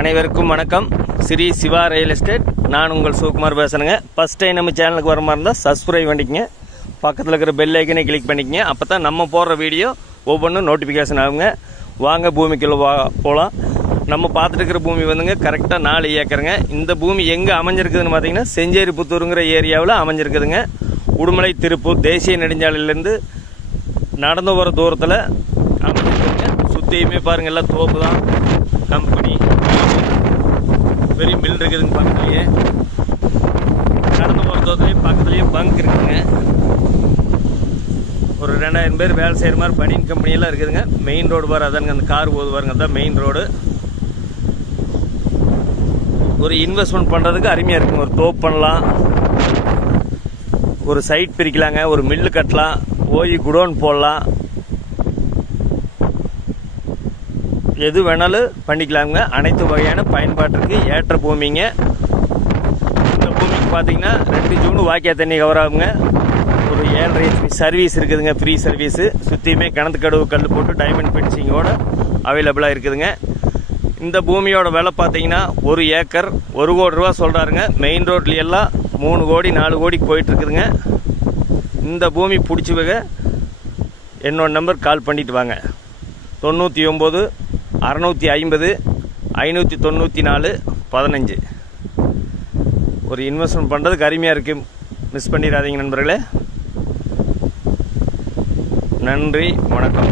அனைவருக்கும் வணக்கம். Sri Siva real estate. நான் உங்கள் சிவகுமார் பேசுகிறேங்க. ஃபஸ்ட் டைம் நம்ம சேனலுக்கு வர மாதிரி இருந்தால் சப்ஸ்கிரைப் பண்ணிக்கங்க, பக்கத்தில் இருக்கிற பெல் ஐக்கனை கிளிக் பண்ணிக்கங்க. அப்போ தான் நம்ம போடுற வீடியோ ஒவ்வொன்றும் நோட்டிஃபிகேஷன் ஆகுங்க. வாங்க பூமிக்குள்ளே போகலாம். நம்ம பார்த்துட்டு இருக்கிற பூமி வந்துங்க கரெக்டாக 4 ஏக்கருங்க. இந்த பூமி எங்கே அமைஞ்சிருக்குதுன்னு பார்த்தீங்கன்னா செஞ்சேரிப்புத்தூருங்கிற ஏரியாவில் அமைஞ்சிருக்குதுங்க. உடுமலை திருப்பூர் தேசிய நெடுஞ்சாலையிலேருந்து நடந்து போகிற தூரத்தில் அமைஞ்சிருக்குதுங்க. சுற்றியுமே பாருங்கள், எல்லாம் தோப்பு தான். கம்பெனி பெரிய மில் இருக்குதுங்க. பக்கத்துலேயே நடந்து போகிற தூரத்துலேயே பக்கத்துலேயே பங்க் இருக்குதுங்க. ஒரு 2000 பேர் வேலை செய்கிற மாதிரி பனியன் கம்பெனியெல்லாம் இருக்குதுங்க. மெயின் ரோடு பாரு, அதானுங்க அந்த கார் போது பாருங்க, அதுதான் மெயின் ரோடு. ஒரு இன்வெஸ்ட்மெண்ட் பண்ணுறதுக்கு அருமையாக இருக்குங்க. ஒரு தோப்பு பண்ணலாம், ஒரு சைட் பிரிக்கலாங்க, ஒரு மில்லு கட்டலாம், ஓய் குடோன் போடலாம், எது வேணாலும் பண்ணிக்கலாங்க. அனைத்து வகையான பயன்பாட்டிற்கு ஏற்ற பூமிங்க. இந்த பூமிக்கு பார்த்தீங்கன்னா 2 ஜூன் வாக்கியா தண்ணி கவர் ஆகுங்க. ஒரு 7.5 HP சர்வீஸ் இருக்குதுங்க, ஃப்ரீ சர்வீஸு. சுற்றியுமே கிணத்து கடவு கல் போட்டு டைமண்ட் ஃபினிஷிங்கோடு அவைலபிளாக இருக்குதுங்க. இந்த பூமியோட விலை பார்த்தீங்கன்னா 1 ஏக்கர் 1 கோடி ரூபா சொல்கிறாருங்க. மெயின் ரோட்லையெல்லாம் 3 கோடி 4 கோடிக்கு போயிட்டுருக்குதுங்க. இந்த பூமி பிடிச்சவங்க என்னோட நம்பர் கால் பண்ணிட்டு வாங்க. 99 650 594 15. ஒரு இன்வெஸ்ட்மெண்ட் பண்ணுறதுக்கு அருமையாக இருக்குது. மிஸ் பண்ணிடாதீங்க நண்பர்களே. நன்றி, வணக்கம்.